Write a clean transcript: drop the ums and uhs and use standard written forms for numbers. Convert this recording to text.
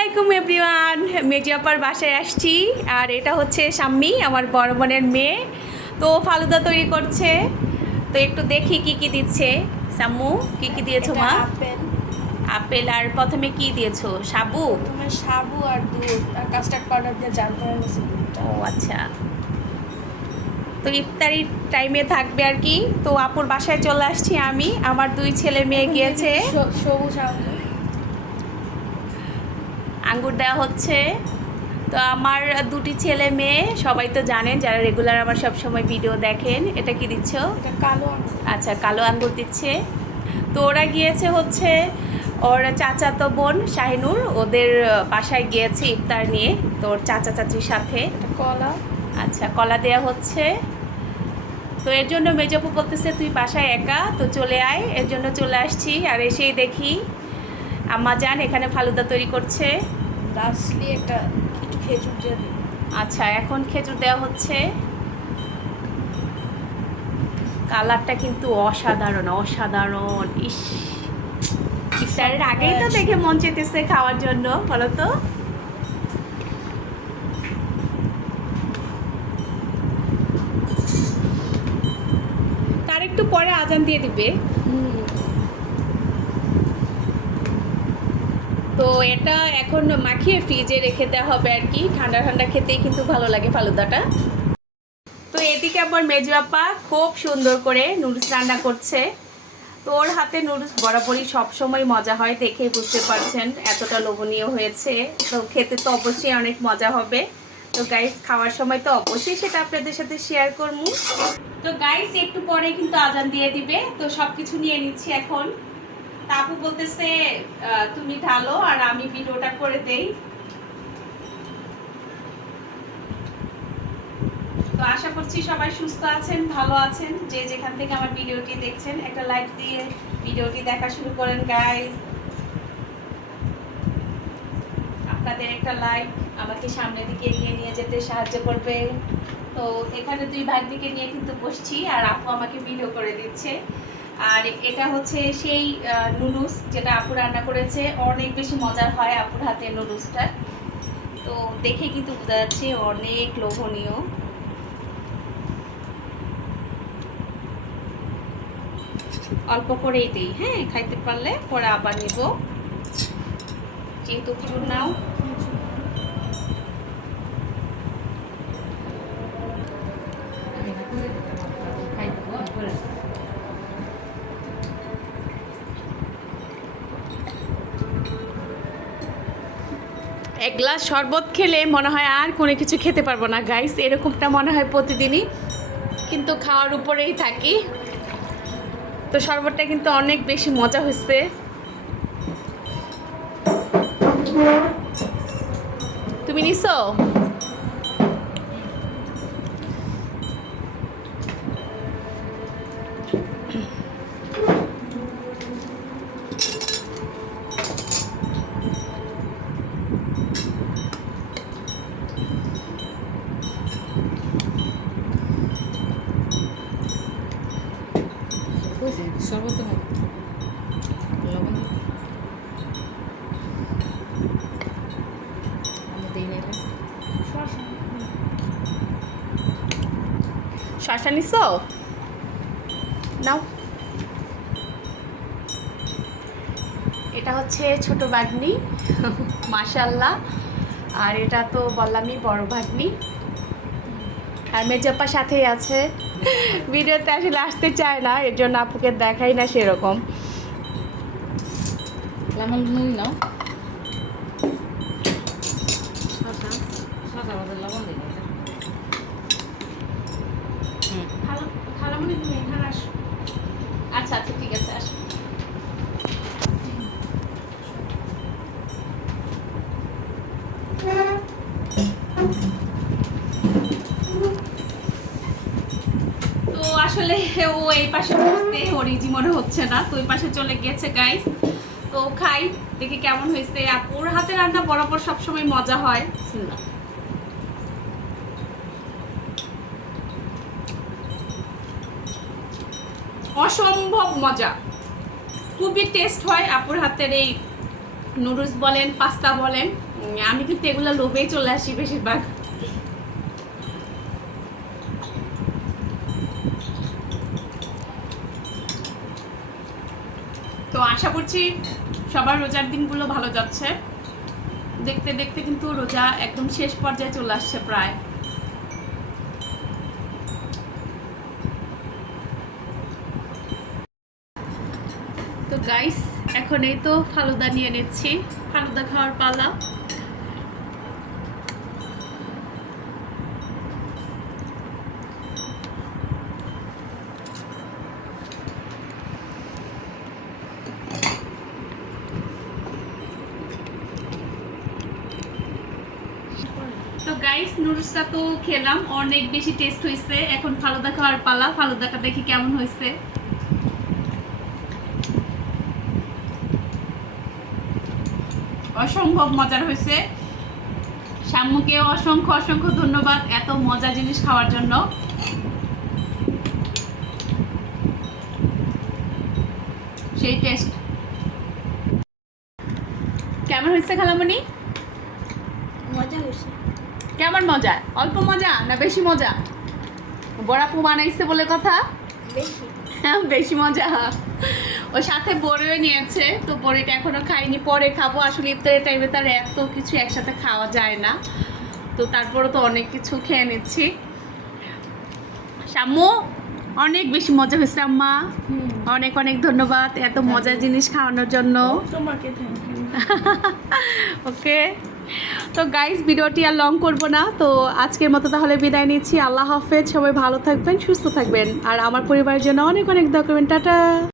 আলাইকুম এভরিওয়ান, মেজিয়াপার বাসায় আসছি। আর এটা হচ্ছে শাম্মী, আমার বড় বোনের মেয়ে। তো ফালুদা তৈরি করছে। তো একটু দেখি কি কি দিচ্ছে। সাম্মু, কি কি দিয়েছো মা? আপেল। আপেল আর প্রথমে কি দিয়েছো? সাবু? প্রথমে সাবু আর দুধ আর কাস্টার্ড পাউডার দিয়ে জাল করে নিয়েছি দুধটা। ও আচ্ছা। তো ইফতারি টাইমে থাকবে আর কি। তো আপুর বাসায় চলে আসছি আমি, আমার দুই ছেলে মেয়ে গিয়েছে। সবুজ আঙ্গুর। আঙ্গুর দেওয়া হচ্ছে। তো আমার দুটি ছেলে মেয়ে সবাই তো জানেন, যারা রেগুলার আমার সব সময় ভিডিও দেখেন। এটা কি দিচ্ছ? এটা কালো আঙ্গুর। আচ্ছা, কালো আঙ্গুর দিচ্ছে। তো ওরা গিয়েছে হচ্ছে ওর চাচাতো বোন শাহিনুর, ওদের বাসায় গিয়েছে ইফতার নিয়ে, তো ওর চাচা চাচির সাথে। এটা কলা। আচ্ছা, কলা দেওয়া হচ্ছে। তো এর জন্য মেজপু বলতেছে তুই বাসায় একা, তো চলে আয়। এর জন্য চলে আসছি। আর এসেই দেখি আম্মা জান এখানে ফালুদা তৈরি করছে। লাস্টলি একটু খেজুর দিয়ে দিই। আচ্ছা, এখন খেজুর দেওয়া হচ্ছে। কালারটা কিন্তু অসাধারণ অসাধারণ। ইস, ইফতারের আগেই তো দেখে মন চেতেছে খাওয়ার জন্য, বলো তো। তার একটু পরে আজান দিয়ে দিবে। তো এটা এখন মাখিয়ে ফ্রিজে রেখে দেওয়া হবে আর কি। ঠান্ডা ঠান্ডা খেতেই কিন্তু ভালো লাগে ফালুদাটা। তো এদিকে আবার মেজু আপা খুব সুন্দর করে নুডলস রান্না করছে। তো ওর হাতে নুডলস বরাবরই সবসময় মজা হয়, দেখেই বুঝতে পারছেন এতটা লোভনীয় হয়েছে। তো খেতে তো অবশ্যই অনেক মজা হবে। তো গাইস, খাওয়ার সময় তো অবশ্যই সেটা আপনাদের সাথে শেয়ার করবো। তো গাইস, একটু পরে কিন্তু আজান দিয়ে দিবে। তো সব কিছু নিয়ে নিচ্ছি এখন। তা আপু বলতেছে তুমি ঢালো আর আমি ভিডিওটা করে দেই। তো আশা করছি সবাই সুস্থ আছেন, ভালো আছেন। যে যেখান থেকে আমার ভিডিওটি দেখছেন, একটা লাইক দিয়ে ভিডিওটি দেখা শুরু করেন গাইস। আপনাদের একটা লাইক আমাকে সামনের দিকে এগিয়ে নিয়ে যেতে সাহায্য করবে। তো এখানে দুই ভাইদিকে নিয়ে কিন্তু বসছি, আর আপু আমাকে ভিডিও করে দিচ্ছে। আর এটা হচ্ছে সেই নুডলস যেটা আপু রান্না করেছে। অনেক বেশি মজার হয় আপুর হাতের নুডলসটা। তো দেখে কিন্তু বোঝা যাচ্ছে অনেক লোভনীয়। অল্প করেই দিই, হ্যাঁ, খাইতে পারলে পরে আবার নিব। যেহেতু খেজুর নাও। এক গ্লাস শরবত খেলে মনে হয় আর কোনো কিছু খেতে পারবো না গাইস, এরকমটা মনে হয় প্রতিদিনই। কিন্তু খাওয়ার উপরেই থাকি। তো শরবতটা কিন্তু অনেক বেশি মজা হয়েছে। তুমি নিছো? শরবত লবণ শসা নিছো? নাও। এটা হচ্ছে ছোট ভাগ্নি মাশাআল্লাহ। আর এটা তো বললামই বড় ভাগ্নি। আর মেজপ্পা সাথেই আছে। ভিডিওতে আসলে আসতে চায় না, এর জন্য আপুকে দেখাই না সেরকম। লেমন নুন নাও। শসা শসা বাদে লবণ দিই। খালামণি তুমি এখানে আসো। আচ্ছা আচ্ছা, ঠিক আছে, আসো। তো আসলে ও এই পাশে বসতে ওর ইজি মনে হচ্ছে না, তো ওই পাশে চলে গেছে গাইস। তো খাই, দেখি কেমন হয়েছে। আপুর হাতে রান্না বরাবর সবসময় মজা হয়। বিসমিল্লাহ। অসম্ভব মজা, খুবই টেস্ট হয় আপুর হাতের এই নুডলস বলেন পাস্তা বলেন আমি কিন্তু এগুলো লোভেই চলে আসি বেশিরভাগ। তো আশা করছি সবার রোজার দিনগুলো ভালো যাচ্ছে। দেখতে দেখতে কিন্তু রোজা একদম শেষ পর্যায়ে চলে আসছে প্রায়। তো গাইস এখন এই তো ফালুদা নিয়ে নিচ্ছি, ফালুদা খাওয়ার পালা। তো গাইস নুডলসটা তো খেলাম, অনেক বেশি টেস্ট হয়েছে। এখন ফালুদা খাওয়ার পালা, ফালুদাটা দেখি কেমন হয়েছে। অসম্ভব মজার হয়েছে। শাম্মুকে অসংখ্য অসংখ্য ধন্যবাদ এত মজা জিনিস খাওয়ার জন্য। সেই টেস্ট। কেমন হয়েছে খালামণি? মজা হয়েছে। কেমন মজা? অল্প মজা না বেশি মজা? বড়াপু বানাইছে বলে কথা, বেশি বেশি মজা। ও সাথে বড়িও নিয়েছে, তো বড়িটা এখনো খাইনি, পরে খাবো। আসলে ইফতারের টাইমে তার এত কিছু একসাথে খাওয়া যায় না, তো তারপরে তো অনেক কিছু খেয়ে নিচ্ছি। শাম্মু অনেক বেশি মজা হয়েছে আম্মা, অনেক অনেক ধন্যবাদ এত মজার জিনিস খাওয়ানোর জন্য। তোমাকে থ্যাংক ইউ। ওকে, তো গাইস ভিডিওটি আর লং করব না, তো আজকের মতো তাহলে বিদায় নিচ্ছি। আল্লাহ হাফেজ, সবাই ভালো থাকবেন, সুস্থ থাকবেন, আর আমার পরিবারের জন্য অনেক অনেক দোয়া করবেন। টাটা।